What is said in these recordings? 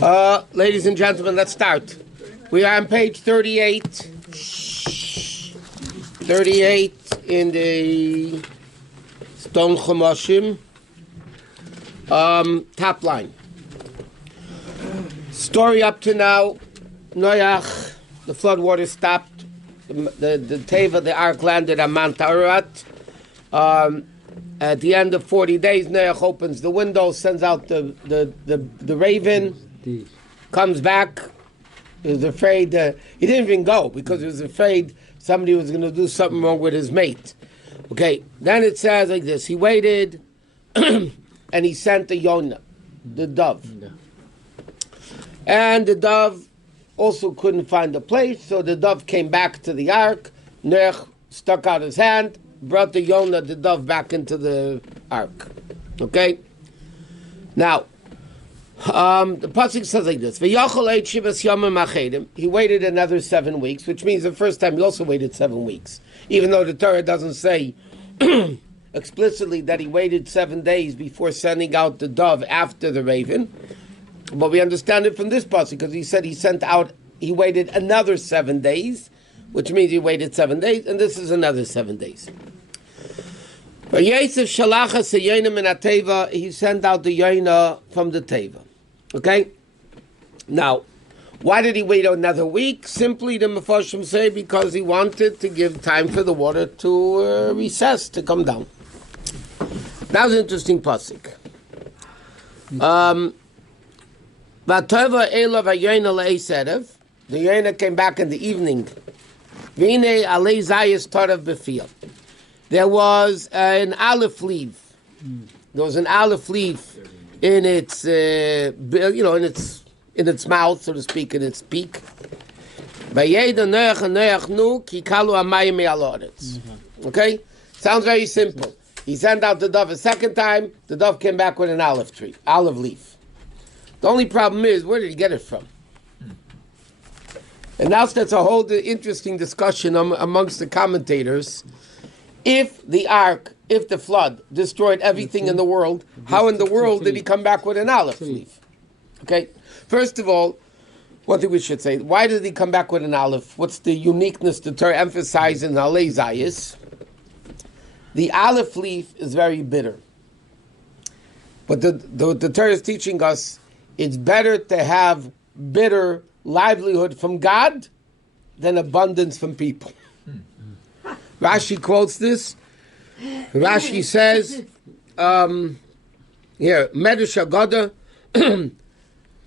Ladies and gentlemen, let's start. We are on page 38. 38 in the Stone Chumashim. Top line. Story up to now, Noach, the flood water stopped. The Teva, the ark, landed on Mount Ararat. At the end of 40 days, Noach opens the window, sends out the raven, comes back. He was afraid. He didn't even go because he was afraid somebody was going to do something wrong with his mate. Okay, then it says like this. He waited and he sent the Yonah, the dove. And the dove also couldn't find a place, so the dove came back to the ark. Noach stuck out his hand, brought the Yonah, the dove, back into the ark. Okay? Now, the pasuk says like this: he waited another 7 weeks, which means the first time he also waited 7 weeks, even though the Torah doesn't say explicitly that he waited 7 days before sending out the dove after the raven. But we understand it from this pasuk because he said he waited another 7 days, which means he waited 7 days, and this is another 7 days. He sent out the Yonah from the Teva. Okay? Now, why did he wait another week? Simply, the Mefarshim say, because he wanted to give time for the water to recess, to come down. That was an interesting pasuk. The Yonah came back in the evening. There was an olive leaf. There was an olive leaf in its, in its mouth, so to speak, in its beak. Okay, sounds very simple. He sent out the dove a second time. The dove came back with an olive leaf. The only problem is, where did he get it from? And now that's a whole interesting discussion amongst the commentators. If the flood destroyed everything in the world, how in the world did he come back with an olive leaf? Okay, first of all, what think we should say? Why did he come back with an olive? What's the uniqueness the Torah emphasizes in Alei Zayis? The olive leaf is very bitter. But the Torah is teaching us it's better to have bitter livelihood from God than abundance from people. Rashi quotes this. Rashi says, Medrash Agoda,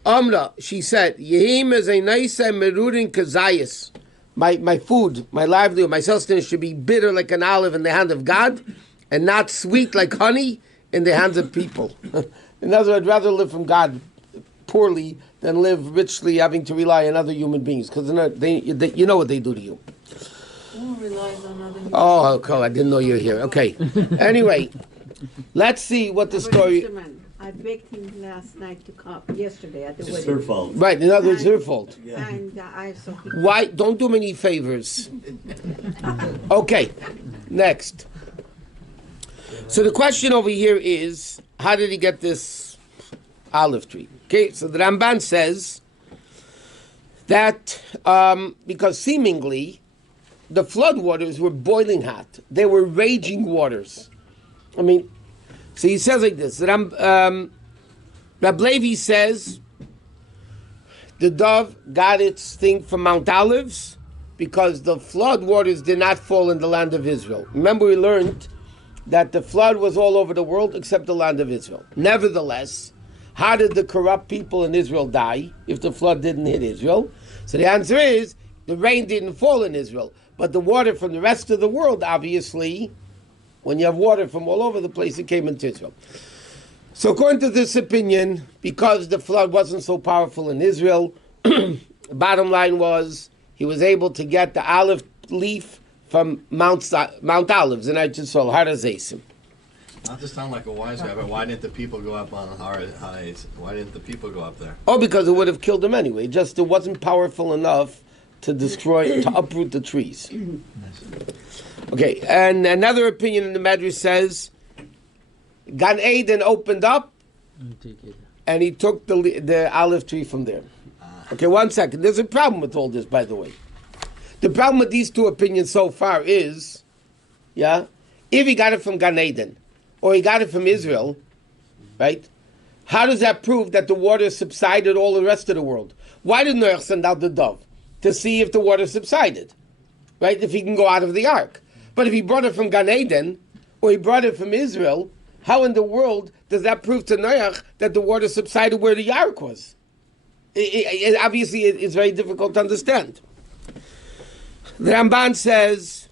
Amra, she said, Yehim is a nice merurin kazayis. My food, my livelihood, my sustenance should be bitter like an olive in the hand of God and not sweet like honey in the hands of people. In other words, I'd rather live from God poorly than live richly having to rely on other human beings, because you know what they do to you. Who relies on other human beings? Oh, okay, I didn't know you were here. Okay. Anyway, let's see what the story... I begged him last night to come, yesterday at the wedding. It's her fault. Right, in other words, it's her fault. Yeah. And Why? Don't do many favors. Okay, next. So the question over here is, how did he get this olive tree? Okay, so the Ramban says that because seemingly the flood waters were boiling hot. They were raging waters. I mean, so he says like this. Rab Levi says the dove got its thing from Mount Olives because the flood waters did not fall in the land of Israel. Remember, we learned that the flood was all over the world except the land of Israel. Nevertheless, how did the corrupt people in Israel die if the flood didn't hit Israel? So the answer is, the rain didn't fall in Israel. But the water from the rest of the world, obviously, when you have water from all over the place, it came into Israel. So according to this opinion, because the flood wasn't so powerful in Israel, the bottom line was, he was able to get the olive leaf from Mount Olives in Eretz Yisrael, Har HaZeisim. Not to sound like a wise guy, but why didn't the people go up on highs? Why didn't the people go up there? Oh, because it would have killed them anyway. Just it wasn't powerful enough to uproot the trees. Okay, and another opinion in the Medrash says, Gan Eden opened up, and he took the olive tree from there. Okay, 1 second. There's a problem with all this, by the way. The problem with these two opinions so far is, if he got it from Gan Eden, or he got it from Israel, right? How does that prove that the water subsided all the rest of the world? Why did Noach send out the dove? To see if the water subsided, right? If he can go out of the ark. But if he brought it from Gan Eden, or he brought it from Israel, how in the world does that prove to Noach that the water subsided where the ark was? Obviously, it's very difficult to understand. The Ramban says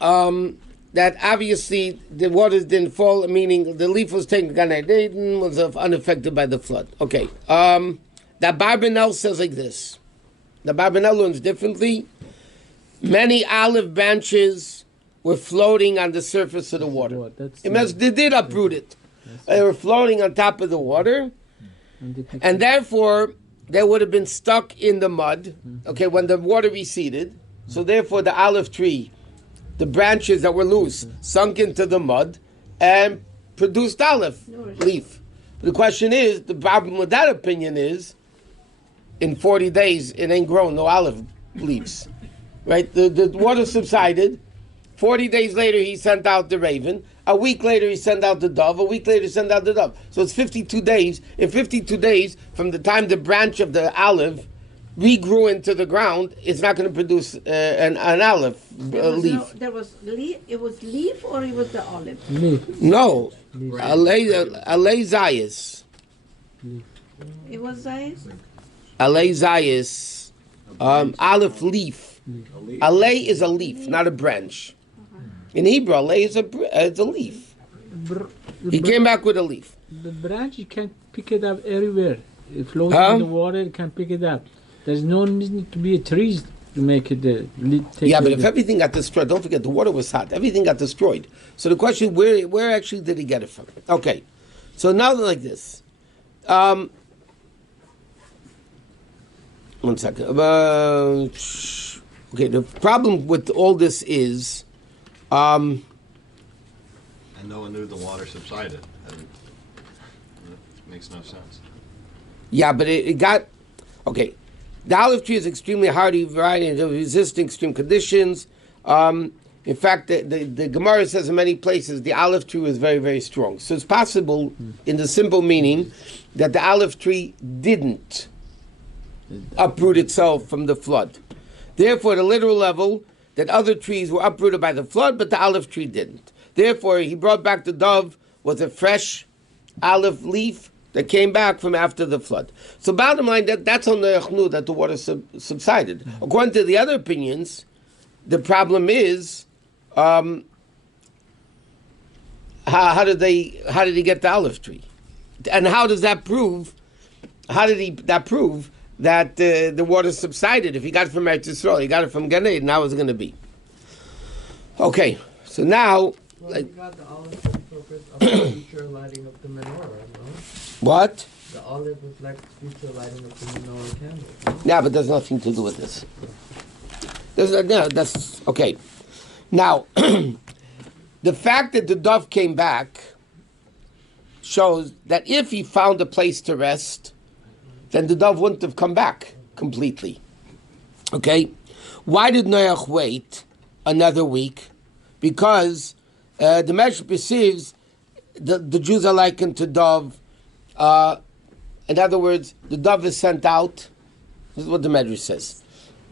that obviously the waters didn't fall, meaning the leaf was taken Gan Eden, was unaffected by the flood. Okay. The Barbanel says like this. The Barbanel learns differently. Many olive branches were floating on the surface of the water. They did uproot it. They were floating on top of the water, and therefore they would have been stuck in the mud, when the water receded. So therefore the olive tree, the branches that were loose, sunk into the mud and produced olive leaf. The question is, the problem with that opinion is, in 40 days it ain't grown, no olive leaves. Right? The water subsided. 40 days later he sent out the raven. A week later he sent out the dove. A week later he sent out the dove. So it's 52 days. In 52 days, from the time the branch of the olive regrew into the ground, it's not going to produce an olive leaf. It was leaf or it was the olive? Leaf. No. Alei Zayas. It was Zayas? Alei Zayas. Olive leaf. Alei is a leaf, not a branch. In Hebrew, alei is a leaf. He came back with a leaf. The branch, you can pick it up everywhere. It floats in the water, you can pick it up. There's no need to be a tree to make it. But if everything got destroyed, don't forget the water was hot. Everything got destroyed. So the question, where actually did he get it from? Okay, so now like this. 1 second. Okay, the problem with all this is, and no one knew the water subsided. And it makes no sense. Yeah, but it got okay. The olive tree is extremely hardy variety and resisting extreme conditions. In fact, the Gemara says in many places the olive tree was very, very strong. So it's possible, in the simple meaning, that the olive tree didn't uproot itself from the flood. Therefore, at a literal level, that other trees were uprooted by the flood, but the olive tree didn't. Therefore, he brought back the dove was a fresh olive leaf that came back from after the flood. So bottom line, that's how Noach knew that the water subsided. According to the other opinions, the problem is, how did he get the olive tree? And how does that prove, that prove that the water subsided? If he got it from Eretz Yisrael, he got it from Gan Eden, how is it going to be? Okay, so now... Well, he got the olive for the purpose of the future lighting of the menorah, no? What? The olive reflects future lighting of the menorah candle, no? Yeah, but there's nothing to do with this. That's... Okay. Now, the fact that the dove came back shows that if he found a place to rest, then the dove wouldn't have come back completely. Okay? Why did Noach wait another week? Because the Medrash perceives the Jews are likened to dove. In other words, the dove is sent out. This is what the Medrash says.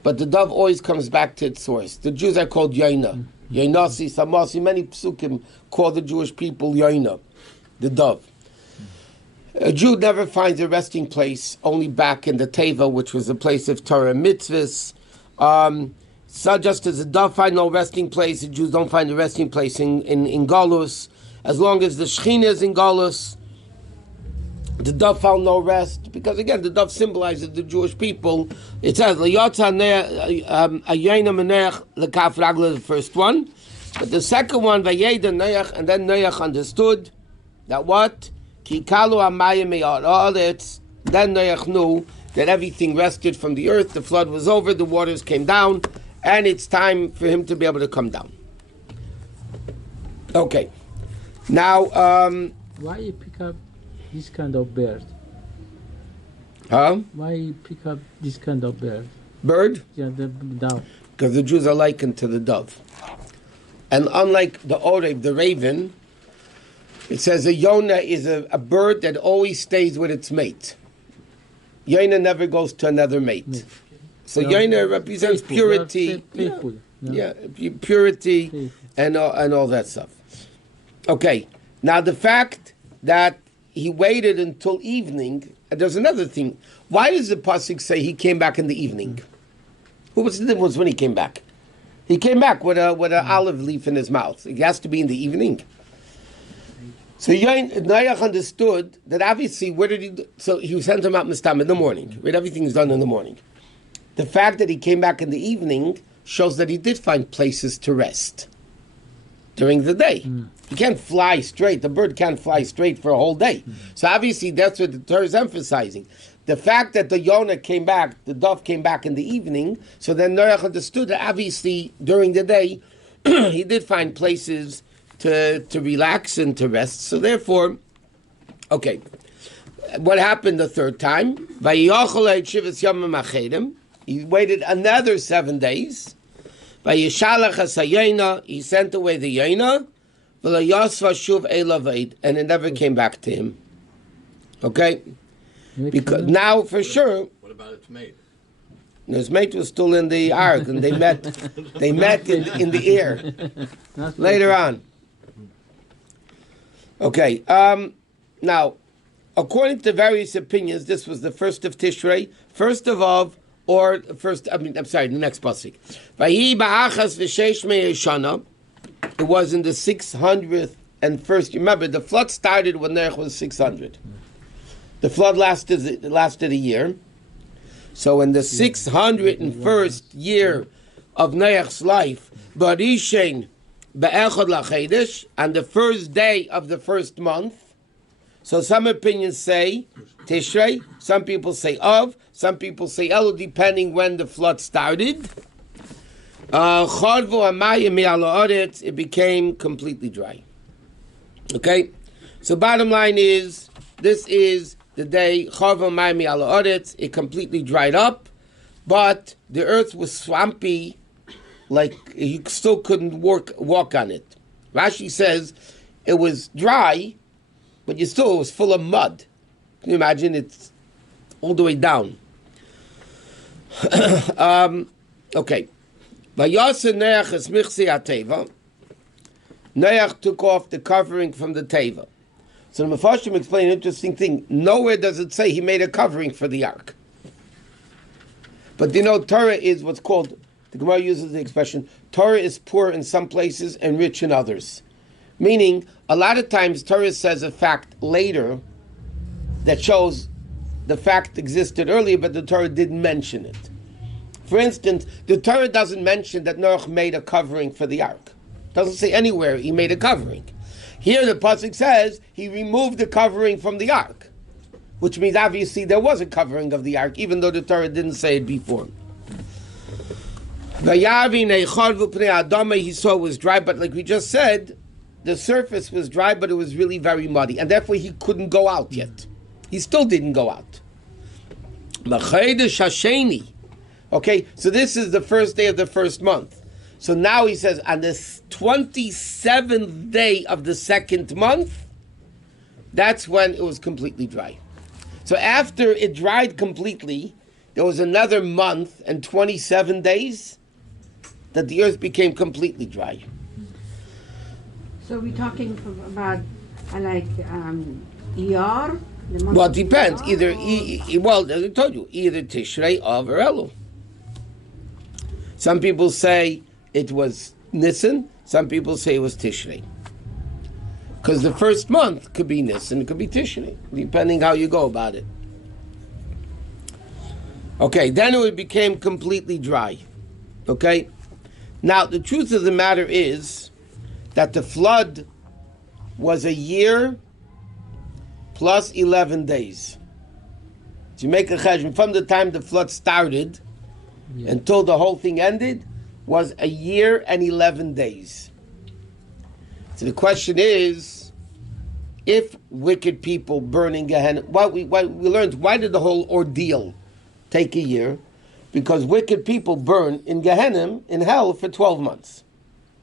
But the dove always comes back to its source. The Jews are called Yaina. Yainasi, Samasi. Many psukim call the Jewish people Yaina, the dove. A Jew never finds a resting place only back in the Teva, which was a place of Torah and mitzvahs. So just as the dove finds no resting place, the Jews don't find a resting place in Galus. As long as the Shechina is in Galus, the dove found no rest, because again, the dove symbolizes the Jewish people. It says, the first one. But the second one, and then Noach understood that what? Then Noach knew that everything rested from the earth, the flood was over, the waters came down, and it's time for him to be able to come down. Okay. Now, why you pick up this kind of bird? Huh? Why pick up this kind of bird? Bird? Yeah, the dove. Because the Jews are likened to the dove. And unlike the Orev, the raven, it says a Yonah is a bird that always stays with its mate. Yonah never goes to another mate. So Yeah. Yonah represents Faithful. purity. Faithful. Yeah, purity Faithful. and all that stuff. Okay, now the fact that he waited until evening, and there's another thing. Why does the pasuk say he came back in the evening? What was the difference when he came back? He came back with an olive leaf in his mouth. It has to be in the evening. So Noach understood that obviously, where did he do? So he sent him out Mistam in the morning. Right? Everything's done in the morning. The fact that he came back in the evening shows that he did find places to rest during the day. He can't fly straight. The bird can't fly straight for a whole day. So obviously that's what the Torah is emphasizing. The fact that the Yonah came back, the dove came back in the evening, so then Noach understood that obviously during the day he did find places to relax and to rest. So therefore, okay, what happened the third time? He waited another 7 days. He sent away the Yonah, and it never came back to him. Okay? Because now, for sure, What about its mate? his mate was still in the ark, and they met. They met in the air later on. Okay. Now, according to various opinions, this was the first of Tishrei, first of Av, or first. I'm sorry. The next pasuk. Vayi ba'achas v'sheish me'eshana. It was in the 601st. Remember, the flood started when Noach was 600. The flood lasted a year. So in the 601st year of Noach's life, Barishin be'echad lachedesh, on the first day of the first month. So some opinions say Tishrei, some people say Av, some people say Elul, depending when the flood started. It became completely dry. Okay? So bottom line is, this is the day it completely dried up, but the earth was swampy, like you still couldn't walk on it. Rashi says it was dry, but it was full of mud. Can you imagine? It's all the way down. Okay. Noach took off the covering from the teva. So the Mepharshim explain an interesting thing. Nowhere does it say he made a covering for the ark. But Torah is what's called, the Gemara uses the expression, Torah is poor in some places and rich in others. Meaning, a lot of times Torah says a fact later that shows the fact existed earlier, but the Torah didn't mention it. For instance, the Torah doesn't mention that Noach made a covering for the ark. It doesn't say anywhere he made a covering. Here the pasuk says he removed the covering from the ark, which means obviously there was a covering of the ark, even though the Torah didn't say it before. He saw it was dry, but like we just said, the surface was dry, but it was really very muddy, and therefore he couldn't go out yet. He still didn't go out. Okay, so this is the first day of the first month. So now he says, on the 27th day of the second month, that's when it was completely dry. So after it dried completely, there was another month and 27 days that the earth became completely dry. So we're talking about like Iyar? Well, it depends. Either, well, as I told you, either Tishrei or Elul. Some people say it was Nisan. Some people say it was Tishrei. Because the first month could be Nisan, it could be Tishrei, depending how you go about it. Okay, then it became completely dry. Okay? Now, the truth of the matter is that the flood was a year plus 11 days. So you make a cheshbon from the time the flood started until the whole thing ended was a year and 11 days. So the question is, if wicked people burn in Gehenna, we learned, why did the whole ordeal take a year? Because wicked people burn in Gehenna, in hell, for 12 months.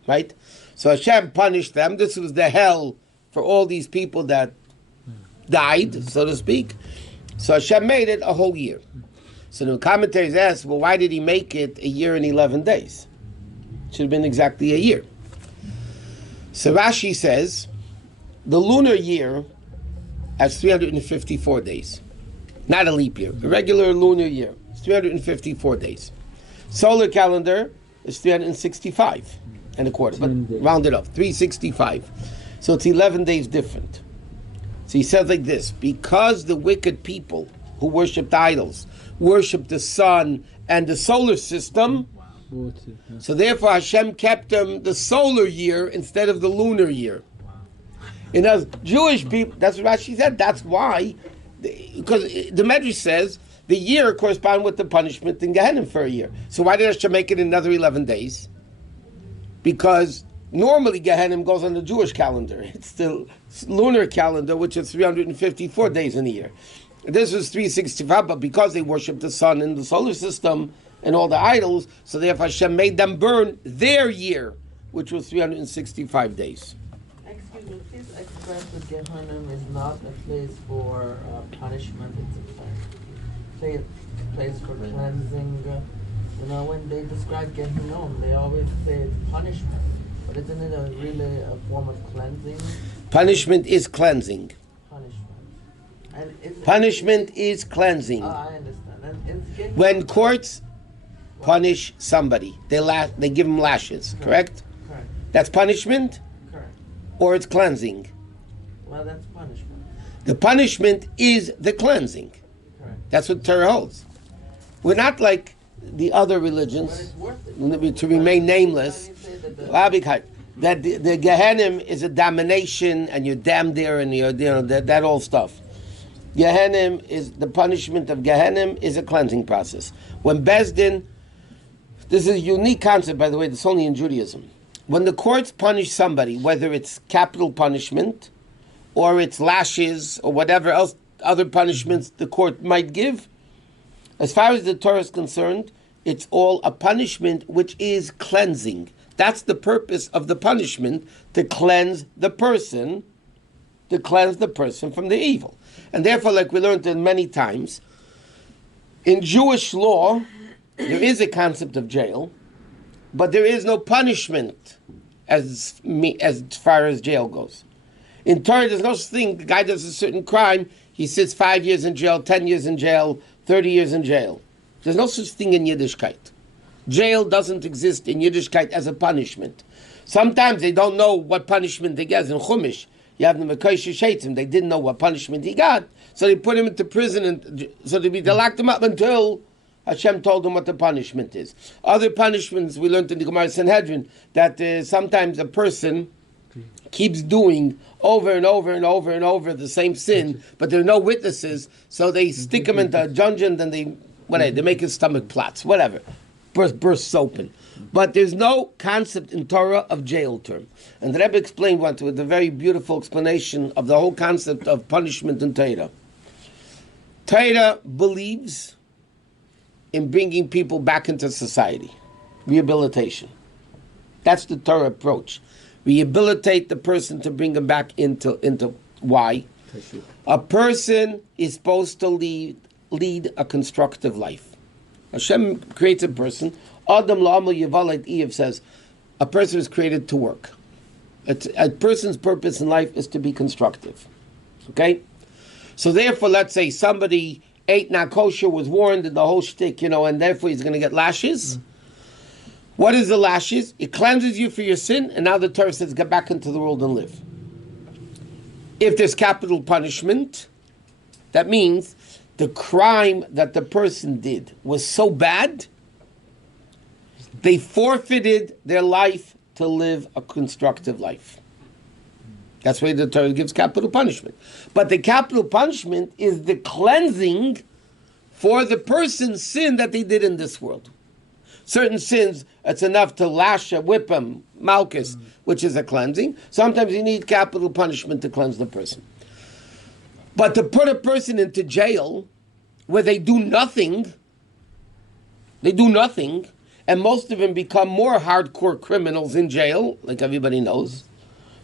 Right? So Hashem punished them. This was the hell for all these people that died, so to speak. So Hashem made it a whole year. So the commentators ask, well, why did he make it a year and 11 days? It should have been exactly a year. So Rashi says, the lunar year has 354 days. Not a leap year. A regular lunar year. It's 354 days. Solar calendar is 365 and a quarter. But round it up. 365. So it's 11 days different. So he says like this, because the wicked people who worshipped idols, worshipped the sun and the solar system, so therefore Hashem kept them the solar year instead of the lunar year. In other Jewish people, that's what Rashi said, that's why, because the Medrash says the year corresponds with the punishment in Gehenna for a year. So why did Hashem make it another 11 days? Because normally Gehenna goes on the Jewish calendar. It's the lunar calendar, which is 354 days in a year. This was 365, but because they worship the sun and the solar system and all the idols, so therefore Hashem made them burn their year, which was 365 days. Excuse me, please express that Gehenna is not a place for punishment, it's a place for cleansing. You know, when they describe Gehenna, they always say it's punishment. But isn't it really a form of cleansing? Punishment is cleansing. And punishment is cleansing. I understand. And when courts punish somebody, they give them lashes, correct? Correct. That's punishment? Correct. Or it's cleansing? Well, that's punishment. The punishment is the cleansing. Correct. That's what Torah holds. We're not like the other religions, to remain nameless. That the Gehenna is a damnation, and you're damned there, and that all stuff. Gehenna is the punishment of Gehenna is a cleansing process. When Bezdin, this is a unique concept, by the way. That's only in Judaism. When the courts punish somebody, whether it's capital punishment, or it's lashes, or whatever else other punishments the court might give, as far as the Torah is concerned, it's all a punishment which is cleansing. That's the purpose of the punishment, to cleanse the person from the evil. And therefore, like we learned many times, in Jewish law, there is a concept of jail, but there is no punishment as far as jail goes. In Torah, there's no such thing. The guy does a certain crime, he sits 5 years in jail, 10 years in jail, 30 years in jail. There's no such thing in Yiddishkeit. Jail doesn't exist in Yiddishkeit as a punishment. Sometimes they don't know what punishment they get. In Chumash, you have the Mekosh Shaitim. They didn't know what punishment he got, so they put him into prison, and so they locked him up until Hashem told him what the punishment is. Other punishments we learned in the Gemara Sanhedrin, that sometimes a person keeps doing over and over and over and over the same sin, but there are no witnesses, so they stick him into a dungeon, and they make his stomach plots, whatever, bursts open. But there's no concept in Torah of jail term. And the Rebbe explained once with a very beautiful explanation of the whole concept of punishment in Torah. Torah believes in bringing people back into society, rehabilitation. That's the Torah approach. Rehabilitate the person to bring him back into why? A person is supposed to lead a constructive life. Hashem creates a person. Adam la'amal yivaled Eve says, a person is created to work. A person's purpose in life is to be constructive. Okay? So therefore, let's say somebody ate not kosher, was warned, and the whole shtick, and therefore he's going to get lashes. What is the lashes? It cleanses you for your sin, and now the Torah says, get back into the world and live. If there's capital punishment, that means the crime that the person did was so bad, they forfeited their life to live a constructive life. That's why the Torah gives capital punishment. But the capital punishment is the cleansing for the person's sin that they did in this world. Certain sins, it's enough to lash, whip him, malchus, which is a cleansing. Sometimes you need capital punishment to cleanse the person. But to put a person into jail where they do nothing, and most of them become more hardcore criminals in jail, like everybody knows.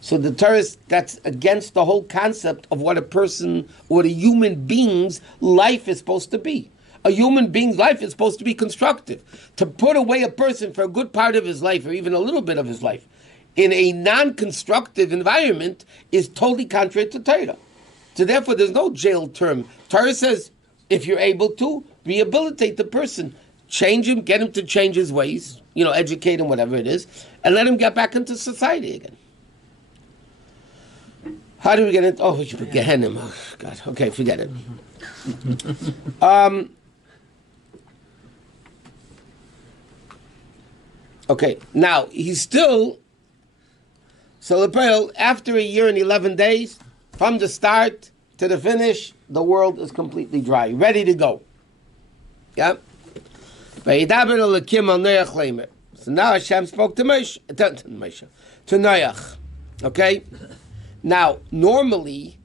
So the Torah, that's against the whole concept of what a person or a human being's life is supposed to be. A human being's life is supposed to be constructive. To put away a person for a good part of his life, or even a little bit of his life, in a non-constructive environment is totally contrary to Torah. So therefore there's no jail term. Torah says, if you're able to, rehabilitate the person. Change him, get him to change his ways, educate him, whatever it is, and let him get back into society again. How do we get into... Oh, we should get him. Oh, God. Okay, forget it. Okay, now, he's still... So, Lepel, after a year and 11 days, from the start to the finish, the world is completely dry, ready to go. Yeah? So now Hashem spoke to Noach. Okay? Now, normally,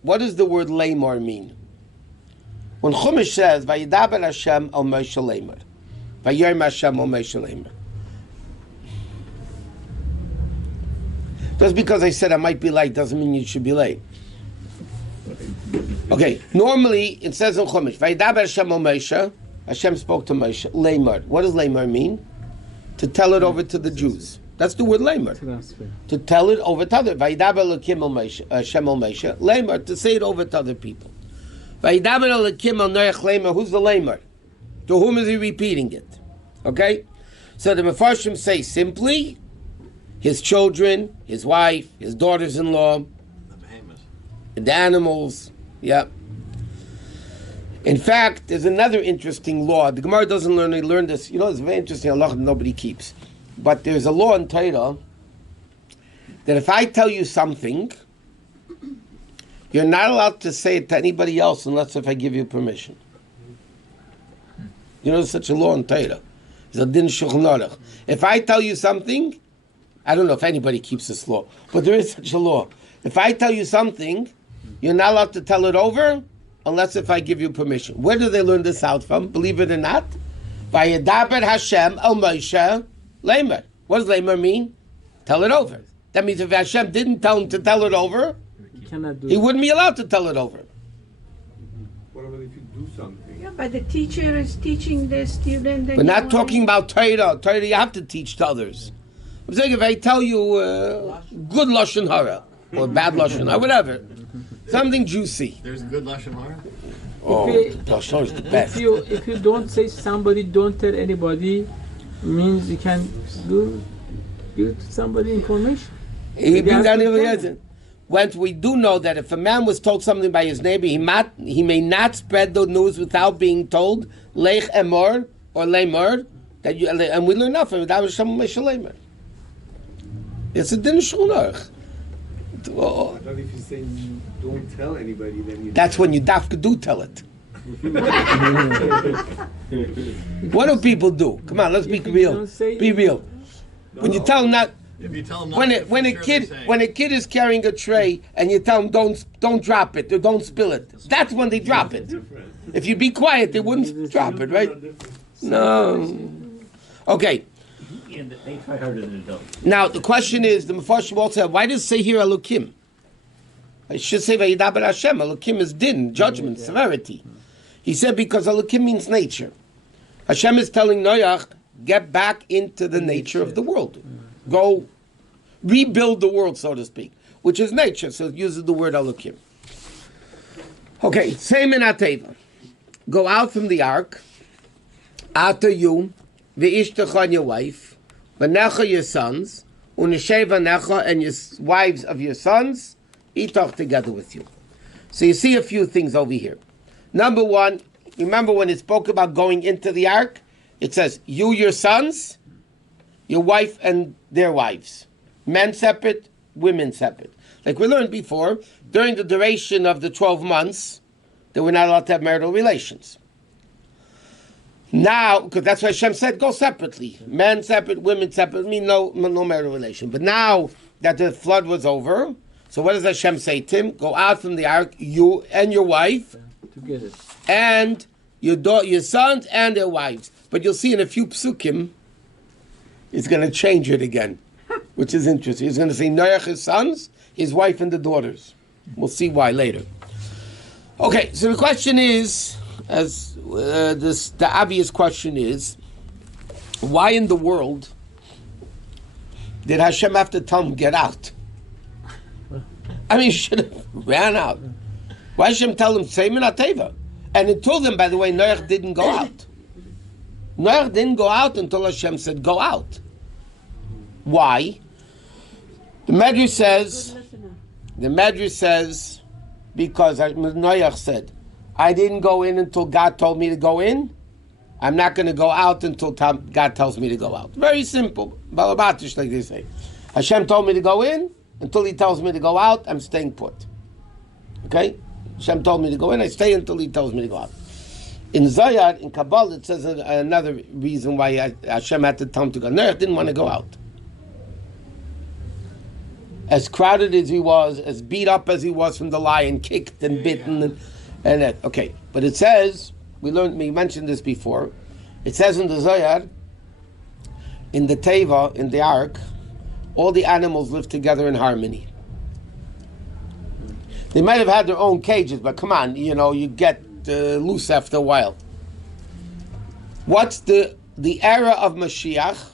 what does the word Lamar mean? When Chumash says, Vayidaber Hashem al Moshe Lamar, Vayom Hashem al Moshe Lamar. Just because I said I might be late doesn't mean you should be late. Okay, normally it says in Chumash, Vayidaber Hashem al Moshe, Hashem spoke to Moshe, Lamar. What does Lamar mean? To tell it over to the Jews. That's the word Lamar. To tell it over to other. Vayidaber Elokim al Moshe, Hashem al Moshe, Lamar, to say it over to other people. Vayidaber Elokim al Noach Lamar, who's the Lamar? To whom is he repeating it? Okay? So the Mefarshim say simply, his children, his wife, his daughters-in-law, The behemoths. the animals, yeah. In fact, there's another interesting law. The Gemara doesn't learn this. It's very interesting. Allah nobody keeps. But there's a law in Torah that if I tell you something, you're not allowed to say it to anybody else unless if I give you permission. There's such a law in Torah. It's a din shulchan aruch. If I tell you something, I don't know if anybody keeps this law, but there is such a law. If I tell you something, you're not allowed to tell it over unless if I give you permission. Where do they learn this out from? Believe it or not. Vayedaber Hashem el Moshe Lamar. What does Lamar mean? Tell it over. That means if Hashem didn't tell him to tell it over, he wouldn't be allowed to tell it over. What about if you do something? Yeah, but the teacher is teaching the student. We're not talking about Torah. Torah you have to teach to others. I'm saying if I tell you good Lashon Hara or bad Lashon Hara, whatever, something juicy. There's good Lashon Hara? Oh, Lashon Hara is the best. If you don't say somebody, don't tell anybody, means you can give somebody information. When we do know that if a man was told something by his neighbor, he may not spread the news without being told, Leich Emor or Lemor, and we learn enough from it. It's a din shulchan aruch. But if you say don't tell anybody, then you... That's when you dafka do tell it. What do people do? Come on, let's be real. Be real. When you tell them not... If you tell them not When a kid is carrying a tray and you tell them don't drop it or don't spill it, that's when they drop it. If you be quiet, they wouldn't drop it, right? No. Okay. They try harder than adults. Now the question is, the Mefarshim also have, why does it say here Elokim? I should say Vayidaber Hashem. Elokim is din, judgment, severity. He said because Elokim means nature. Hashem is telling Noach, get back into the nature of the world. Go rebuild the world, so to speak, which is nature. So it uses the word Elokim. Okay, same in Ateva. Go out from the ark, after you, Ve'ishtecha and your wife, V'necha your sons, U'nesheva necha and your wives of your sons, Itoch together with you. So you see a few things over here. Number one, remember when it spoke about going into the ark? It says, you, your sons, your wife and their wives. Men separate, women separate. Like we learned before, during the duration of the 12 months, they were not allowed to have marital relations. Now, because that's why Hashem said, go separately. Men separate, women separate, no marital relation. But now that the flood was over, So what does Hashem say? Tim, go out from the ark, you and your wife, Together. and your sons and their wives. But you'll see in a few psukim, it's going to change it again, which is interesting. He's going to say Noach, his sons, his wife, and the daughters. We'll see why later. Okay, so the question is, the obvious question is, why in the world did Hashem have to tell him get out? I mean, he should have ran out. Why should Hashem tell him say minateva? And it told them, by the way, Noach didn't go out. Noach didn't go out until Hashem said go out. Why? The Medrash says, because Noach said, I didn't go in until God told me to go in. I'm not going to go out until God tells me to go out. Very simple. Balabatish, like they say. Hashem told me to go in. Until he tells me to go out, I'm staying put. Okay? Hashem told me to go in. I stay until he tells me to go out. In Zohar, in Kabbalah, it says another reason why Hashem had to tell him to go. Noach didn't want to go out. As crowded as he was, as beat up as he was from the lion, kicked and bitten, and that. Okay, but it says, we mentioned this before, it says in the Zohar, in the Teva, in the Ark, all the animals live together in harmony. They might have had their own cages, but come on, you get loose after a while. What's the era of Mashiach?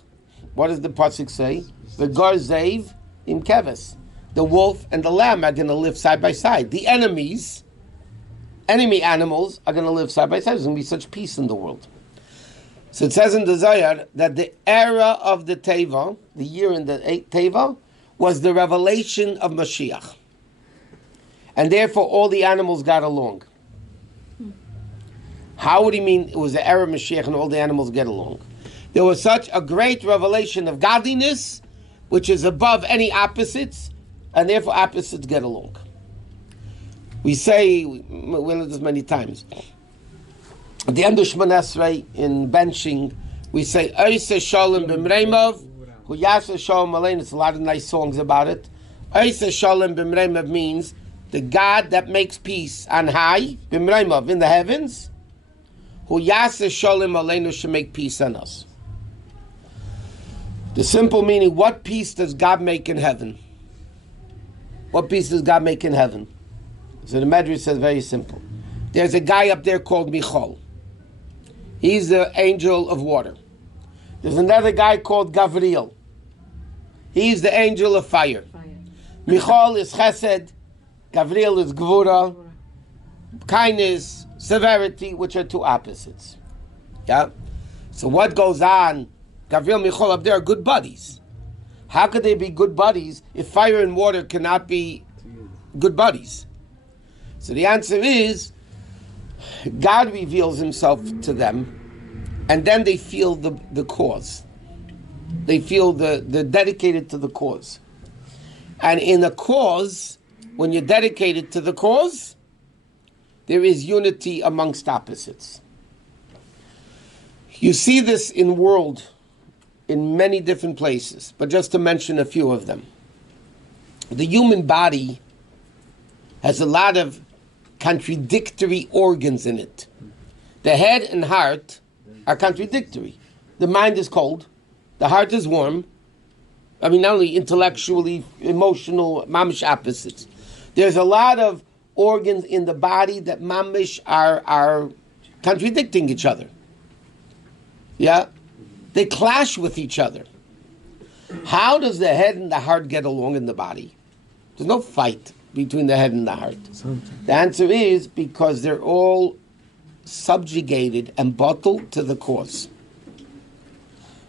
What does the pasuk say? The Garzev in Keves. The wolf and the lamb are going to live side by side. The enemy animals are going to live side by side. There's going to be such peace in the world. So it says in the Zohar that the era of the Teva, the year in the Teva, was the revelation of Mashiach. And therefore all the animals got along. How would he mean it was the era of Mashiach and all the animals get along? There was such a great revelation of godliness, which is above any opposites, and therefore opposites get along. We say, we learned this many times, at the end of Shemon Esrei, in benching, we say, Oise Shalom B'mreimov, Hu Yasa Shalom Alein. It's a lot of nice songs about it. Oise Shalom B'mreimov means the God that makes peace on high, B'mreimov, in the heavens, Hu Yasa Shalom Aleinu, should make peace on us. The simple meaning, what peace does God make in heaven? What peace does God make in heaven? So the Medrash says very simple. There's a guy up there called Michal. He's the angel of water. There's another guy called Gavriel. He's the angel of fire. Michal is chesed. Gavriel is gvura. Kindness, severity, which are two opposites. Yeah? So what goes on? Gavriel and Michal up there are good buddies. How could they be good buddies if fire and water cannot be good buddies? So the answer is, God reveals himself to them, and then they feel the cause. They feel they're dedicated to the cause. And in a cause, when you're dedicated to the cause, there is unity amongst opposites. You see this in world, in many different places, but just to mention a few of them. The human body has a lot of contradictory organs in it. The head and heart are contradictory. The mind is cold, the heart is warm. I mean, not only intellectually, emotional, mamish opposites. There's a lot of organs in the body that mamish are contradicting each other. Yeah? They clash with each other. How does the head and the heart get along in the body? There's no fight between the head and the heart. The answer is because they're all subjugated and bottled to the cause.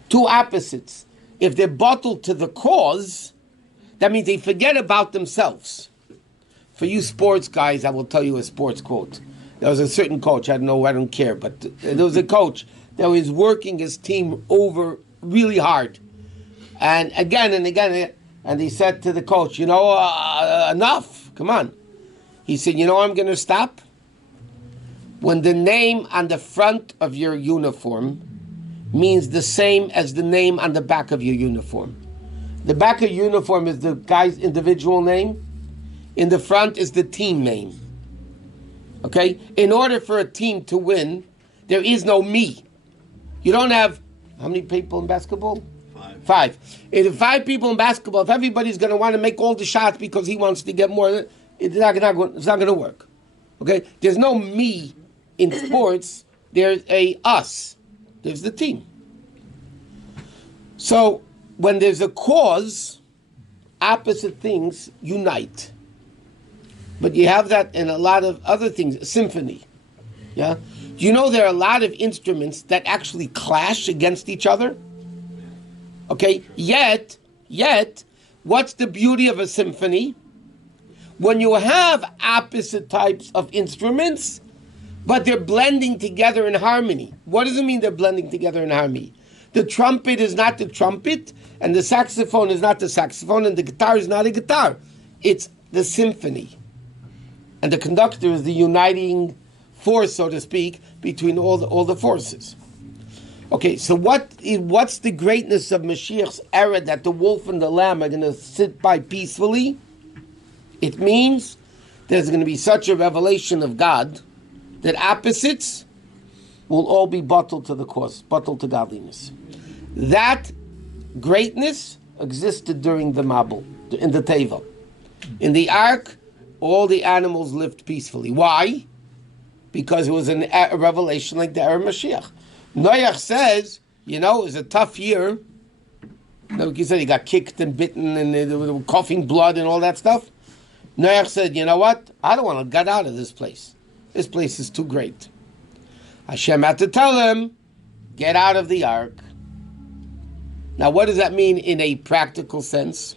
Two opposites. If they're bottled to the cause, that means they forget about themselves. For you sports guys, I will tell you a sports quote. There was a certain coach, I don't care, but there was a coach that was working his team over really hard. And again, and he said to the coach, enough, come on. He said, I'm going to stop? When the name on the front of your uniform means the same as the name on the back of your uniform. The back of your uniform is the guy's individual name. In the front is the team name. Okay? In order for a team to win, there is no me. You don't have, how many people in basketball? Five. If 5 people in basketball, if everybody's going to want to make all the shots because he wants to get more, it's not going to work. Okay? There's no me in sports. There's a us. There's the team. So when there's a cause, opposite things unite. But you have that in a lot of other things. A symphony. Yeah? Do you know there are a lot of instruments that actually clash against each other? Okay, yet, what's the beauty of a symphony? When you have opposite types of instruments, but they're blending together in harmony. What does it mean they're blending together in harmony? The trumpet is not the trumpet, and the saxophone is not the saxophone, and the guitar is not a guitar. It's the symphony. And the conductor is the uniting force, so to speak, between all the forces. Okay, so what's the greatness of Mashiach's era that the wolf and the lamb are going to sit by peacefully? It means there's going to be such a revelation of God that opposites will all be bottled to the cause, bottled to godliness. That greatness existed during the Mabul, in the Teva. In the ark, all the animals lived peacefully. Why? Because it was a revelation like the era of Mashiach. Noach says, it was a tough year. Like you said, he got kicked and bitten and they were coughing blood and all that stuff. Noach said, you know what? I don't want to get out of this place. This place is too great. Hashem had to tell him, get out of the ark. Now, what does that mean in a practical sense?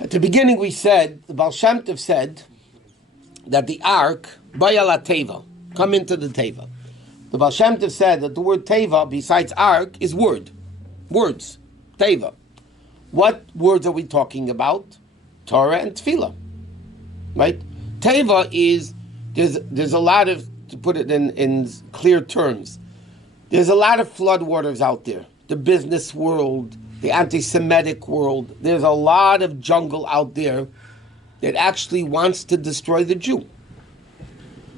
At the beginning we said, the Baal Shem Tov said, that the ark, Bayala Teva, come into the Teva. The Baal Shem Tov said that the word Teva, besides ark, is words. Teva. What words are we talking about? Torah and Tefillah. Right? Teva is, there's a lot of, to put it in clear terms, there's a lot of floodwaters out there. The business world, the anti-Semitic world, there's a lot of jungle out there that actually wants to destroy the Jew.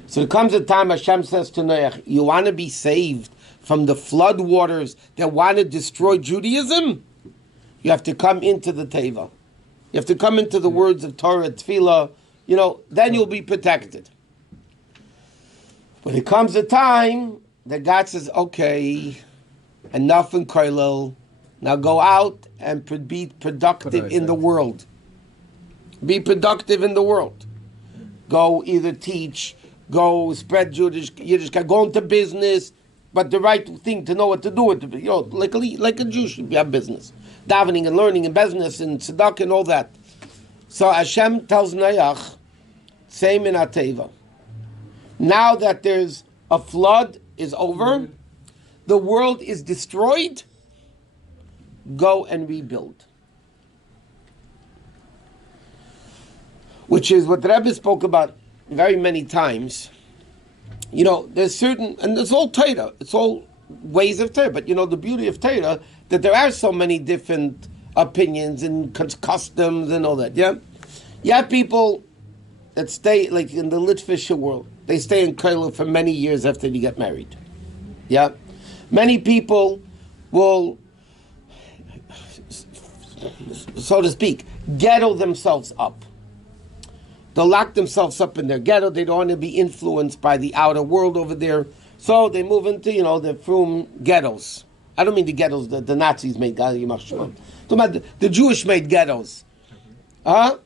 So there comes a time Hashem says to Noach, you want to be saved from the flood waters that want to destroy Judaism? You have to come into the Teva. You have to come into the words of Torah, Tefillah, then you'll be protected. But it comes a time that God says, okay, enough in Koilel, now go out and be productive in the world. Be productive in the world. Go either teach, go spread Yiddishkeit, go into business, but the right thing to know what to do with it. Like a Jew should have business. Davening and learning and business and tzedakah and all that. So Hashem tells Noach, same in Ateva. Now that there's a flood is over, the world is destroyed, go and rebuild. Which is what the Rebbe spoke about very many times. There's certain, and it's all Torah, it's all ways of Torah, but the beauty of Torah, that there are so many different opinions and customs and all that, yeah? You have people that stay, like in the Litvisha world, they stay in Koilel for many years after they get married, yeah? Many people will, so to speak, ghetto themselves up. They'll lock themselves up in their ghetto. They don't want to be influenced by the outer world over there. So they move into, the frum ghettos. I don't mean the ghettos that the Nazis made. The Jewish-made ghettos. The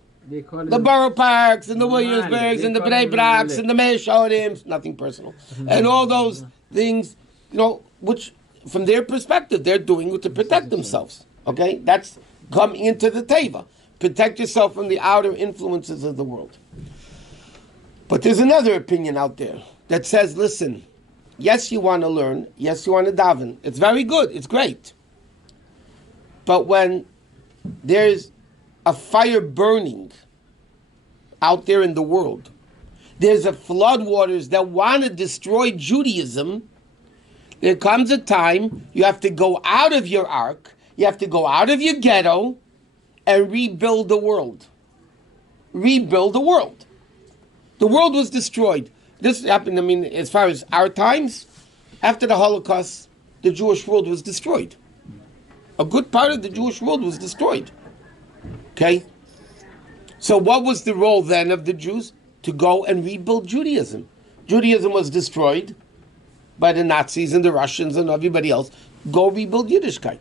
borough parks and the Williamsburgs and the Bnei Braks and the Meir Shodims. Nothing personal. And all those things, which from their perspective, they're doing it to protect themselves. Okay? That's coming into the Teva. Protect yourself from the outer influences of the world. But there's another opinion out there that says, listen, yes, you want to learn. Yes, you want to daven. It's very good. It's great. But when there's a fire burning out there in the world, there's a flood waters that want to destroy Judaism, there comes a time you have to go out of your ark, you have to go out of your ghetto, and rebuild the world. rebuild the world. The world was destroyed. This happened, as far as our times, after the Holocaust, the Jewish world was destroyed. A good part of the Jewish world was destroyed. Okay? So what was the role then of the Jews? To go and rebuild Judaism. Judaism was destroyed by the Nazis and the Russians and everybody else. Go rebuild Yiddishkeit.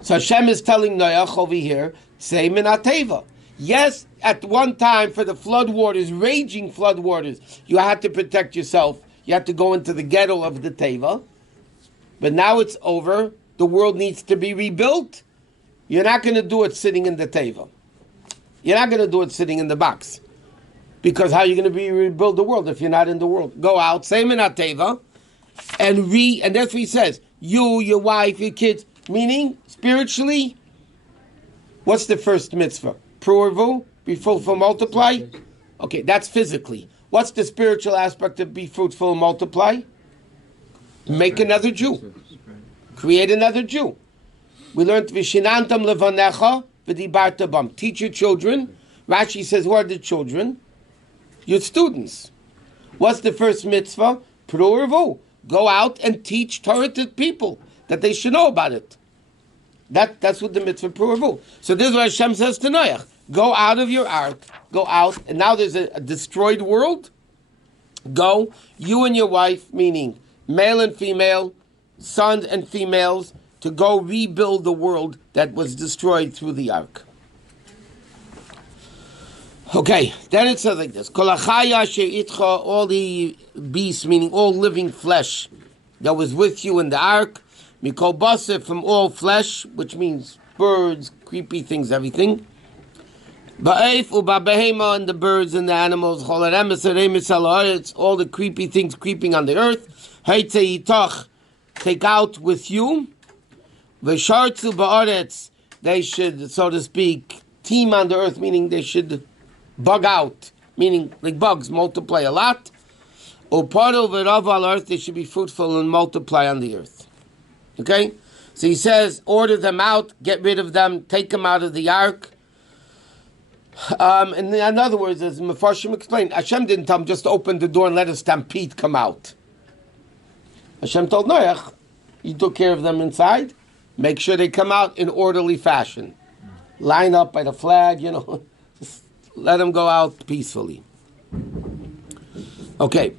So Hashem is telling Noach over here, say minateva. Yes, at one time for the flood waters, raging flood waters, you had to protect yourself. You had to go into the ghetto of the Teva. But now it's over. The world needs to be rebuilt. You're not going to do it sitting in the Teva. You're not going to do it sitting in the box. Because how are you going to rebuild the world if you're not in the world? Go out, say minateva, and that's what he says. You, your wife, your kids. Meaning, spiritually, what's the first mitzvah? Pruvu, be fruitful, multiply. Okay, that's physically. What's the spiritual aspect of be fruitful and multiply? Make another Jew. Create another Jew. We learned Vishinantam levanecha v'dibarta bam. Teach your children. Rashi says, who are the children? Your students. What's the first mitzvah? Pruvu. Go out and teach Torah to people that they should know about it. That's what the mitzvah pruvu. So this is what Hashem says to Noach. Go out of your ark. Go out. And now there's a destroyed world. Go, you and your wife, meaning male and female, sons and females, to go rebuild the world that was destroyed through the ark. Okay, then it says like this. Kol hachaya she'itcha, all the beasts, meaning all living flesh that was with you in the ark, mikol basar, from all flesh, which means birds, creepy things, everything. Ba'ef u'ba'behema, and the birds and the animals, chol haremes haremes al haaretz, all the creepy things creeping on the earth. Haitzei yitach, take out with you. V'shartzu ba'aretz, they should, so to speak, teem on the earth, meaning they should bug out, meaning like bugs, multiply a lot. Or part of it of our earth, they should be fruitful and multiply on the earth. Okay? So he says, order them out, get rid of them, take them out of the ark. And in other words, as Mefarshim explained, Hashem didn't tell him just to open the door and let a stampede come out. Hashem told Noach, he took care of them inside, make sure they come out in orderly fashion. Line up by the flag, just let them go out peacefully. Okay.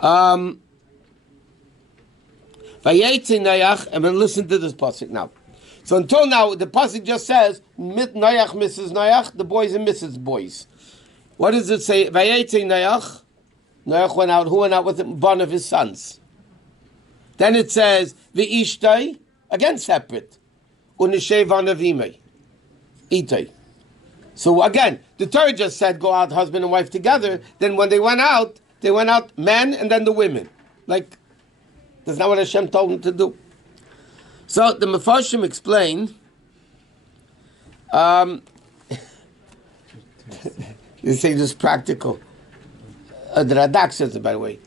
Vayetzi Noach, and then listen to this pasuk now. So until now, the pasuk just says, Noach, Mrs. Noach, the boys and Mrs. Boys. What does it say? Vayetzi Noach. Noach went out. Who went out with him? One of his sons. Then it says, V'ishtai, again separate. Unishev anavimei. Itai. So again, the Torah just said, go out husband and wife together. Then when they went out men and then the women. Like, that's not what Hashem told them to do. So the Mefarshim explain, you say this is practical. The Radak says it, by the way.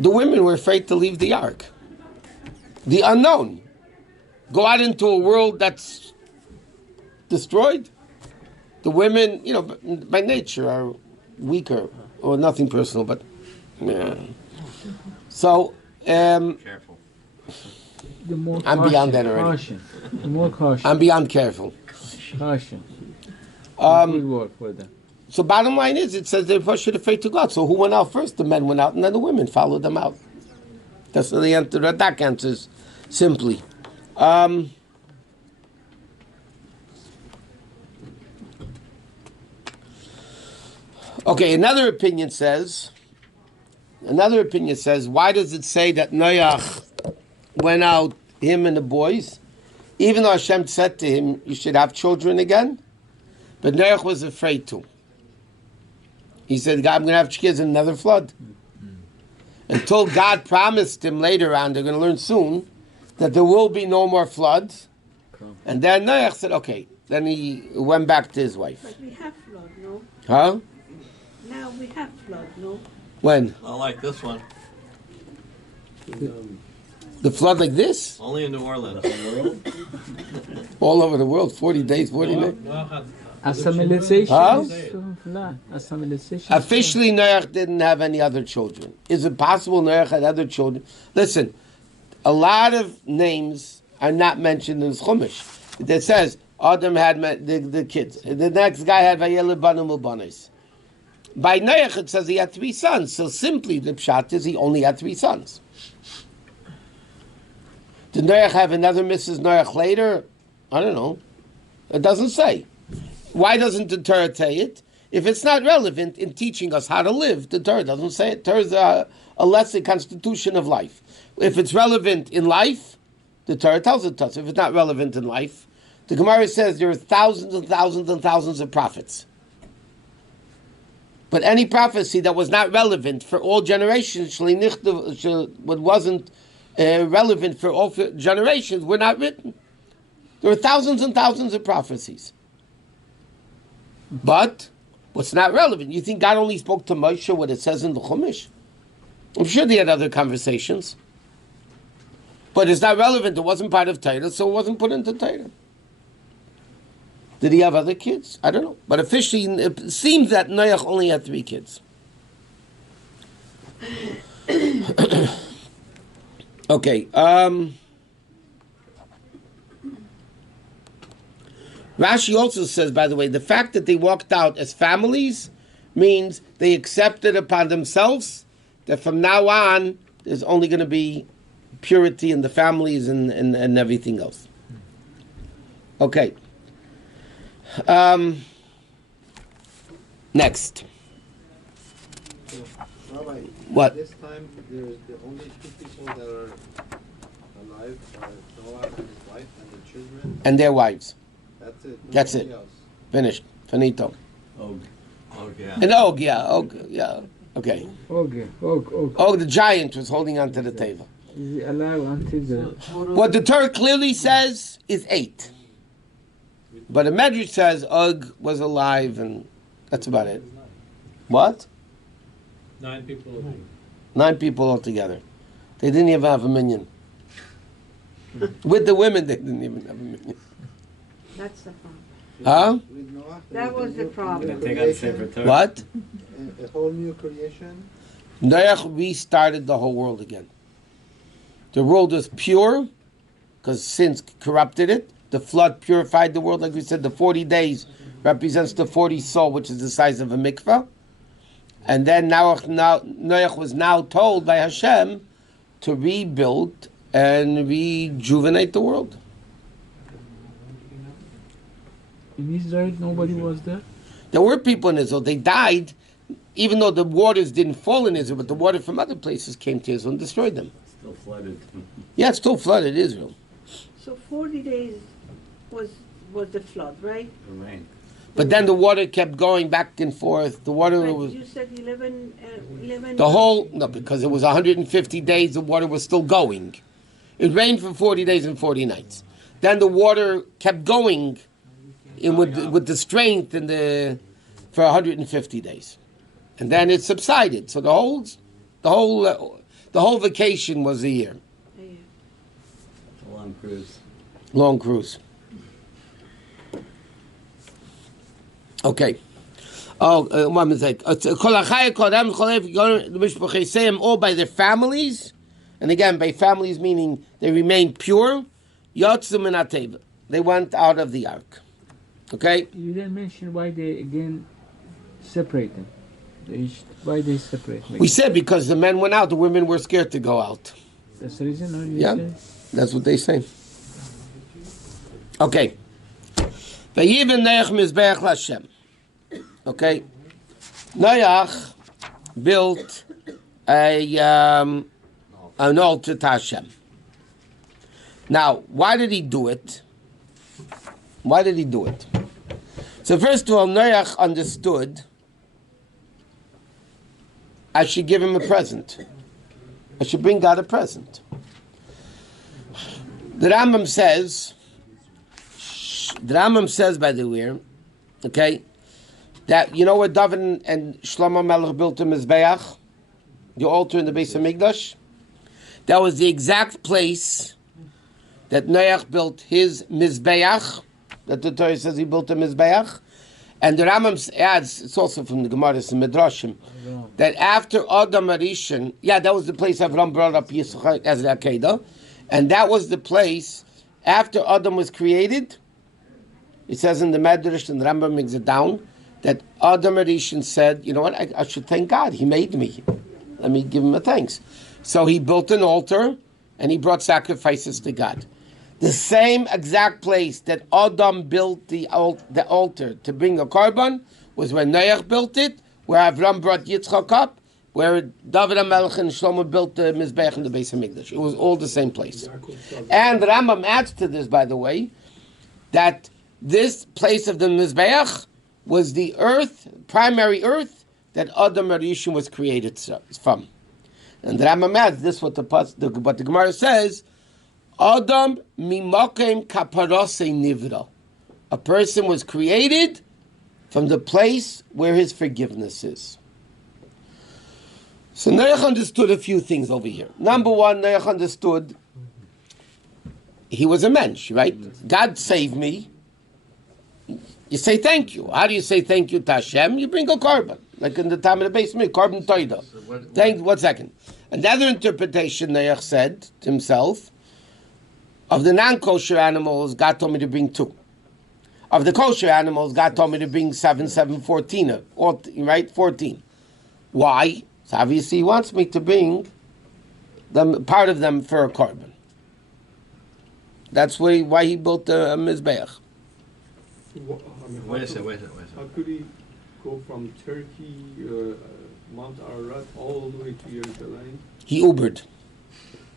The women were afraid to leave the ark. The unknown. Go out into a world that's destroyed. The women, by nature are weaker, or nothing personal, but yeah. So, Careful. The more I'm caution, beyond that already. Caution. The more caution. I'm beyond careful. Caution. Good word for them. So bottom line is, it says they first should afraid to go out. So who went out first? The men went out, and then the women followed them out. That's what the Radak answers simply. Okay, another opinion says, why does it say that Noach went out, him and the boys, even though Hashem said to him, you should have children again? But Noach was afraid to. He said, God, I'm going to have kids in another flood. Until God promised him later on, they're going to learn soon, that there will be no more floods. And then Noach said, okay. Then he went back to his wife. But we have flood, no? Huh? Now we have flood, no? When? Not like this one. The flood like this? Only in New Orleans. All over the world, 40 days, 40 nights. Noah had Assimilation Huh? is assimilation. Officially, Noach didn't have any other children. Is it possible Noach had other children? Listen, a lot of names are not mentioned in Chumash. It says Adam had the kids. The next guy had Vayeled Banim Ubanis. By Noach it says he had 3 sons. So simply the pshat is he only had 3 sons. Did Noach have another Mrs. Noach later? I don't know. It doesn't say. Why doesn't the Torah say it? If it's not relevant in teaching us how to live, the Torah doesn't say it. Torah is a lesser constitution of life. If it's relevant in life, the Torah tells it to us. If it's not relevant in life, the Gemara says there are thousands and thousands and thousands of prophets. But any prophecy that was not relevant for all generations, what wasn't relevant for all generations, were not written. There are thousands and thousands of prophecies. But what's not relevant? You think God only spoke to Moshe what it says in the Chumash? I'm sure they had other conversations. But it's not relevant. It wasn't part of Torah, so it wasn't put into Torah. Did he have other kids? I don't know. But officially, it seems that Noach only had 3 kids. Okay. Rashi also says, by the way, the fact that they walked out as families means they accepted upon themselves that from now on there's only going to be purity in the families and everything else. Okay. Next. Rabbi, What? This time, there's the only 2 people that are alive are Noah and his wife and the children. And their wives. That's it. That's Nobody it. else. Finished. Finito. Oh, yeah. And Og, yeah. Og, yeah. Okay. Okay. Og, the giant, was holding onto the table. Is it allowed until the What the Torah clearly says is 8. But the Medrash says Og was alive, and that's about it. What? 9 people. 9 people altogether. They didn't even have a minion. With the women, they didn't even have a minion. That's the problem. Huh? With Noah, That was the problem. take out the Sefer Torah. What? A whole new creation. Noach restarted the whole world again. The world was pure, because sin corrupted it. The flood purified the world. Like we said, the 40 days represents the 40 soul, which is the size of a mikvah. And then Noach was now told by Hashem to rebuild and rejuvenate the world. in Israel nobody was there? There were people in Israel. They died, even though the waters didn't fall in Israel, but the water from other places came to Israel and destroyed them. Still flooded. Yeah, it still flooded Israel. So 40 days was the flood, right? The rain. But then the water kept going back and forth. The water But was... you said 11... No, because it was 150 days, the water was still going. It rained for 40 days and 40 nights. Then the water kept going with the strength for 150 days. And then it subsided. So the whole vacation was a year. Yeah. It's a long cruise. Long cruise. Okay. Oh, one mistake. All by their families, and again, by families meaning they remained pure. They went out of the ark. Okay? You didn't mention why they again separated. Why they separate? We said because the men went out, the women were scared to go out. That's the reason, or you Yeah. say? That's what they say. Okay. Vayiven Noach mizbeach l'Hashem. Okay. Noach built an altar to Hashem. Now, why did he do it? Why did he do it? So first of all, Noach understood I should give him a present. I should bring God a present. The Rambam says, by the way, okay, that you know where David and Shlomo Melech built a Mizbeach, the altar in the base of Mikdash? That was the exact place that Noach built his Mizbeach, that the Torah says he built a Mizbeach, And the Rambam adds, it's also from the Gemara and Midrashim, that after Adam Arishan, that was the place Avram brought up Yitzchak as the Akedah, and that was the place after Adam was created. It says in the Medrash, and the Rambam makes it down, that Adam Arishan said, you know what, I should thank God, He made me. Let me give Him a thanks. So he built an altar, and he brought sacrifices to God. The same exact place that Adam built the altar to bring a korban was where Noach built it, where Avram brought Yitzchak up, where David HaMelech and Shlomo built the Mizbeach and the Beis HaMikdash. It was all the same place. And the Rambam adds to this, by the way, that this place of the Mizbeach was the earth, primary earth, that Adam Rishon was created from. And the Rambam adds this, what the Gemara says, Adam mimakem kaparose nivra. A person was created from the place where his forgiveness is. So Noach understood a few things over here. Number one, Noach understood he was a mensch, right? God saved me. You say thank you. How do you say thank you to Hashem? You bring a korban, like in the time of the basement, korban toida. Thank. 1 second. Another interpretation, Noach said to himself, of the non-kosher animals, God told me to bring 2. Of the kosher animals, God told me to bring 7, 14, right? 14. Why? So obviously He wants me to bring them, part of them for a korban. That's why He built a Mizbeach. Wait a second. How could he go from Turkey, Mount Ararat, all the way to Yerushalayim? He Ubered.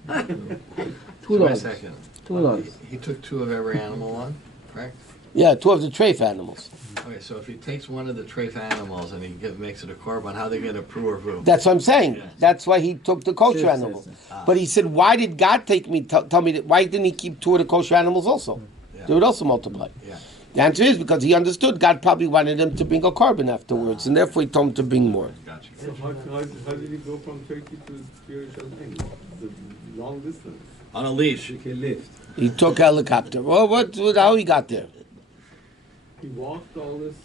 Wait a second. $2. He took 2 of every animal on, correct? Yeah, 2 of the treif animals. Okay, so if he takes one of the treif animals and he makes it a korban, how they get a pruv? That's what I'm saying. Yeah. That's why He took the kosher animals. But He said, why did God take me? Tell me that. Why didn't He keep 2 of the kosher animals also? Yeah. They would also multiply. Yeah. The answer is because He understood God probably wanted him to bring a korban afterwards, and therefore He told him to bring more. Gotcha. So how did he go from Turkey to Yerushalayim? It's a long distance. On a leash. He can lift. He took a helicopter. Well, how he got there? He walked all this.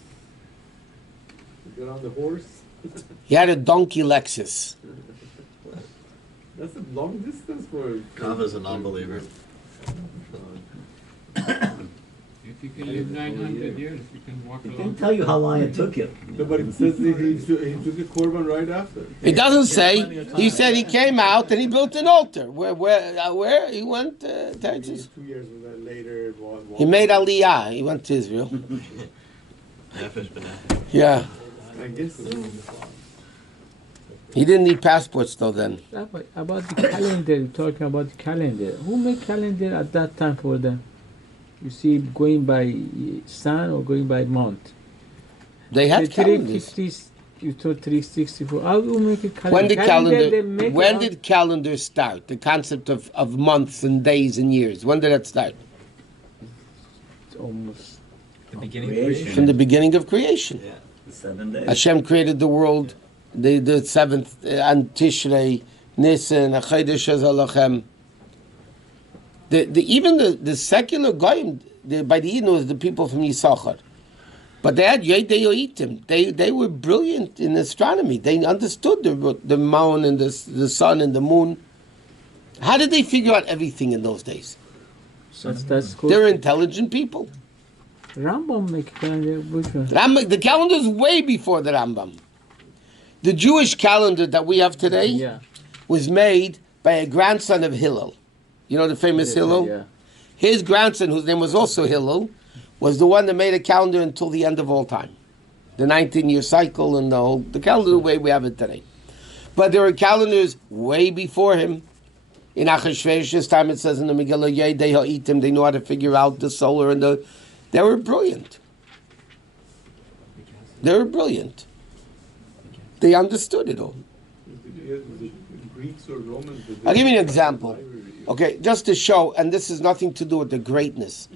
He got on the horse. He had a donkey Lexus. That's a long distance for. Kava's a non-believer. If you can live 900 years, you can walk It along. didn't tell you how long it took you. But it says he took a korban right after. It doesn't say. He said he came out and he built an altar. Where he went? Texas. 2 years later. He made Aliyah. He went to Israel. Yeah. I guess. He didn't need passports though then. About the calendar, talking about the calendar. Who made calendar at that time for them? You see, going by sun or going by month? They had The calendars. 350, you told 364. How do you make a calendar? When Calendar, did calendar start? The concept of months and days and years. When did that start? It's almost The beginning of Creation. creation. From the beginning of creation. Yeah, the 7 days. Hashem created the world, the 7th, on Tishrei, Nisan, Achodesh Hazalachem. Even the secular goyim, by the Eden was the people from Yisachar. But they had Yedei Yoitim. They were brilliant in astronomy. They understood the moon and the sun and the moon. How did they figure out everything in those days? that's cool. They were intelligent people. Rambam make calendar. Which one? The calendar is way before the Rambam. The Jewish calendar that we have today Yeah. was made by a grandson of Hillel. You know the famous Hillel? Yeah. His grandson, whose name was also Hillel, was the one that made a calendar until the end of all time. The 19-year cycle and the calendar the way we have it today. But there were calendars way before him. In Achashverosh's time, it says in the Megillah, Yedei Ha'itim, they knew how to figure out the solar and they were brilliant. They were brilliant. They understood it all. The Greeks or Romans. I'll give you an example. Okay, just to show, and this has nothing to do with the greatness.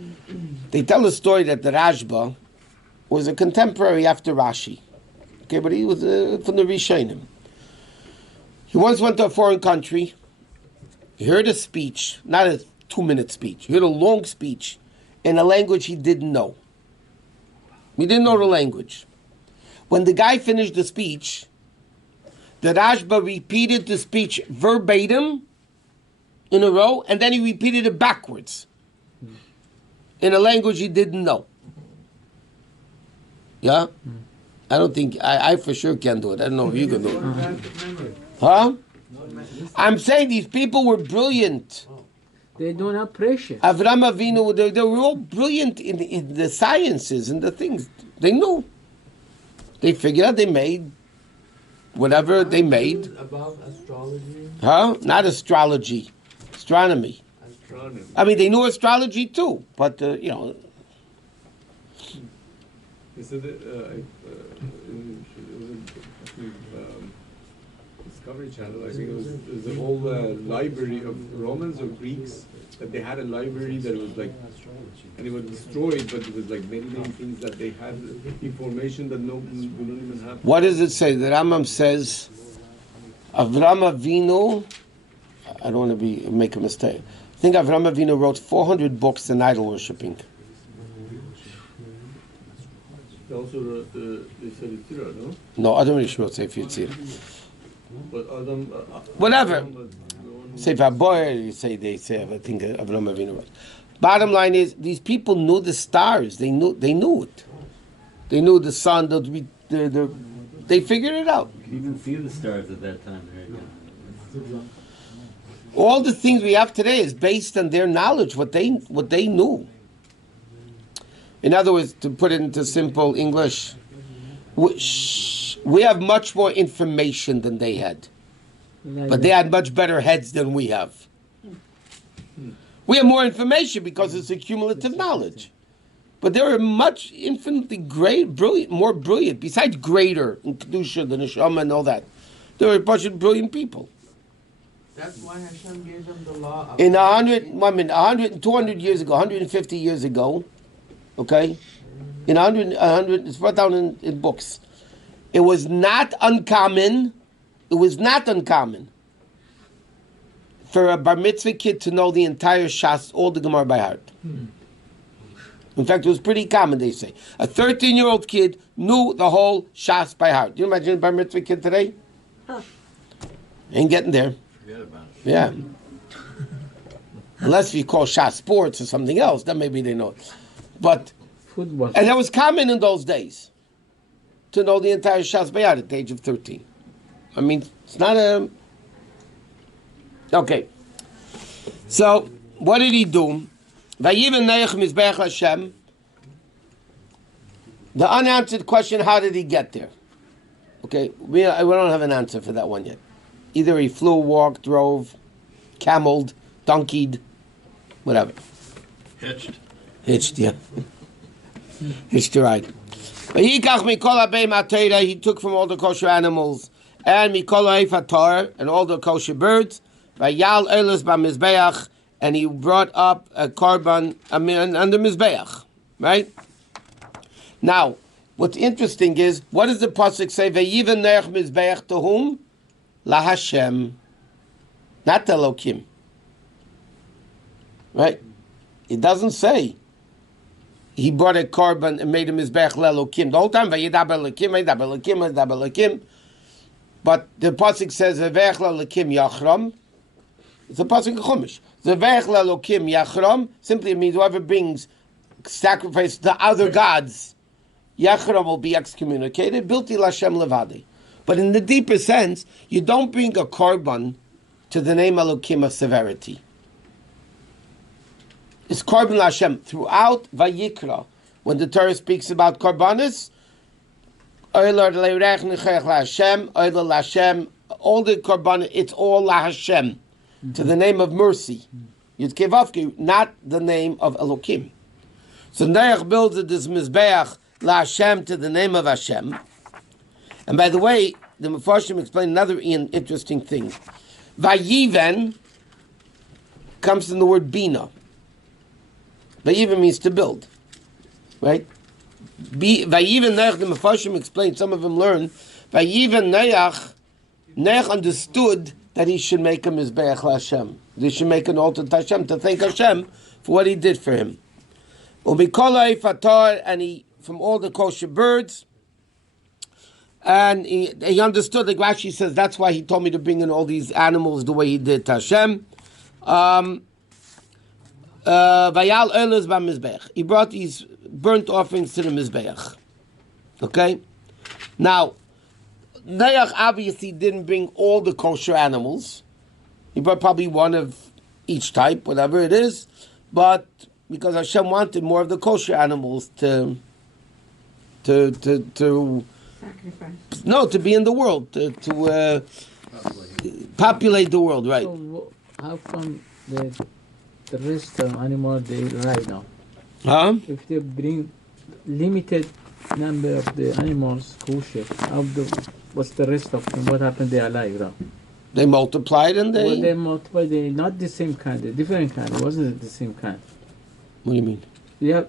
They tell a story that the Rashba was a contemporary after Rashi. Okay, but he was from the Rishonim. He once went to a foreign country. He heard a speech, not a 2-minute speech. He heard a long speech in a language he didn't know. We didn't know the language. When the guy finished the speech, the Rashba repeated the speech verbatim in a row, and then he repeated it backwards in a language he didn't know. Yeah? I don't think, I for sure can do it. I don't know if you can do it. Huh? I'm saying these people were brilliant. They don't have pressure. Avram Avinu, they were all brilliant in the sciences and the things. They knew. They figured out, they made whatever they made. About astrology. Huh? Not astrology. Astronomy. Astronomy. I mean, they knew astrology too, but, you know. They said that Discovery Channel, I think it was a whole library of Romans or Greeks, that they had a library that was like, and it was destroyed, but it was like many things that they had information that we don't even have. What does it say? The Rambam says, Avram Avinu, I don't want to make a mistake. I think Avram Avinu wrote 400 books in idol worshipping. They also wrote the Sefer, no? No, Adam Rish wrote Sefer Yitzir. But Adam, Whatever. Adam was the one who- Sefer Boyer, they say, I think Avram Avinu wrote. Bottom line is, these people knew the stars. They knew it. They knew the sun. They figured it out. You could even see the stars at that time. Right? All the things we have today is based on their knowledge, what they knew. In other words, to put it into simple English, we have much more information than they had. But they had much better heads than we have. We have more information because it's a cumulative knowledge. But they were much infinitely more brilliant, besides greater in Kedusha, the Neshama and all that. They were a bunch of brilliant people. That's why Hashem gave them the law of In 100, 200 years ago, 150 years ago, okay? In 100, it's brought down in books. It was not uncommon for a bar mitzvah kid to know the entire Shas, all the Gemara by heart. In fact, it was pretty common, they say. A 13-year-old kid knew the whole Shas by heart. Do you imagine a bar mitzvah kid today? Ain't getting there. Forget about it. Yeah. Unless you call Shas sports or something else, then maybe they know it. But, Football. and that was common in those days, to know the entire Shas by heart at the age of 13. I mean, it's not a... Okay. So, what did he do? Vayiven Noach Mizbeach Hashem. The unanswered question, how did he get there? Okay, we don't have an answer for that one yet. Either he flew, walked, drove, cameled, donkeyed, whatever. Hitched, yeah. Hitched a ride. Vayikach mikol habei matera, he took from all the kosher animals, and mikol ha'efatar, and all the kosher birds, vayal elis b'mizbeach, and he brought up a korban on the mizbeach, right? Now, what's interesting is, what does the pasuk say? Vayiven Noach mizbeach to whom? La Hashem, not to Elokim. Right? It doesn't say he brought a korban and made him mizbeach le'Elokim. The whole time, vayidab Elokim, vayidab Elokim, vayidab Elokim. But the pasuk says, vayidab Elokim yachram. It's a pasuk of Chumash. Vayidab Elokim yachram simply means whoever brings sacrifice to other gods, yachram will be excommunicated. Bilti l'Hashem levadi. But in the deeper sense, you don't bring a korban to the name Elokim of severity. It's korban Hashem throughout Vayikra. When the Torah speaks about korbanis, all the korban, it's all La Hashem, to the name of mercy. Yitkevavki, not the name of Elokim. So Noach builds this mizbeach La Hashem to the name of Hashem. And by the way, the Mefarshim explain another interesting thing. Vayiven comes from the word bina. Vayiven means to build, right? Vayiven Noach, the Mefarshim explain, some of them learn, Vayiven Noach understood that he should make a mizbeach Hashem. He should make an altar to Hashem, to thank Hashem for what he did for him. Ubikolai fatar, and he from all the kosher birds. And he understood, like Rashi says, that's why he told me to bring in all these animals the way he did to Hashem. Vayal Elos b'Mizbeach. He brought these burnt offerings to the Mizbeach. Okay? Now, Noach obviously didn't bring all the kosher animals. He brought probably one of each type, whatever it is. But because Hashem wanted more of the kosher animals to be in the world, to populate the world, right? So how come the rest of animal they right now? Huh? If they bring limited number of the animals kosher, what's the rest of them? What happened? They are alive now. They multiplied and Well, they multiply. They not the same kind. They're different kind. It wasn't the same kind. What do you mean? You have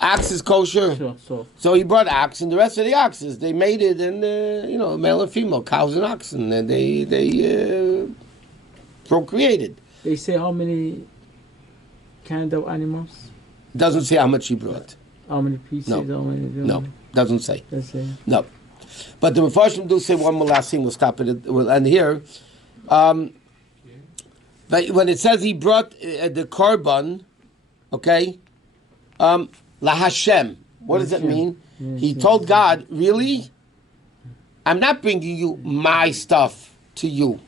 Ox is kosher. So he brought ox, and the rest of the oxes they made it, and male and female cows and oxen, and they procreated. They say how many kind of animals? Doesn't say how much he brought. How many pieces? No. How many? No, doesn't say. Doesn't say. No, but the Mepharshim do say one more last thing. We'll stop it. We'll end here. But when it says he brought the korban, okay, la Hashem. What does that mean? He told God, really? I'm not bringing you my stuff to you.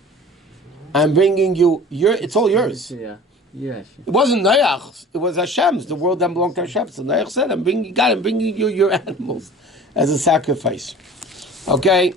I'm bringing you it's all yours. Yeah. Yes. It wasn't Noach's. It was Hashem's. The world that belonged to Hashem. So Noach said, I'm bringing you your animals as a sacrifice. Okay?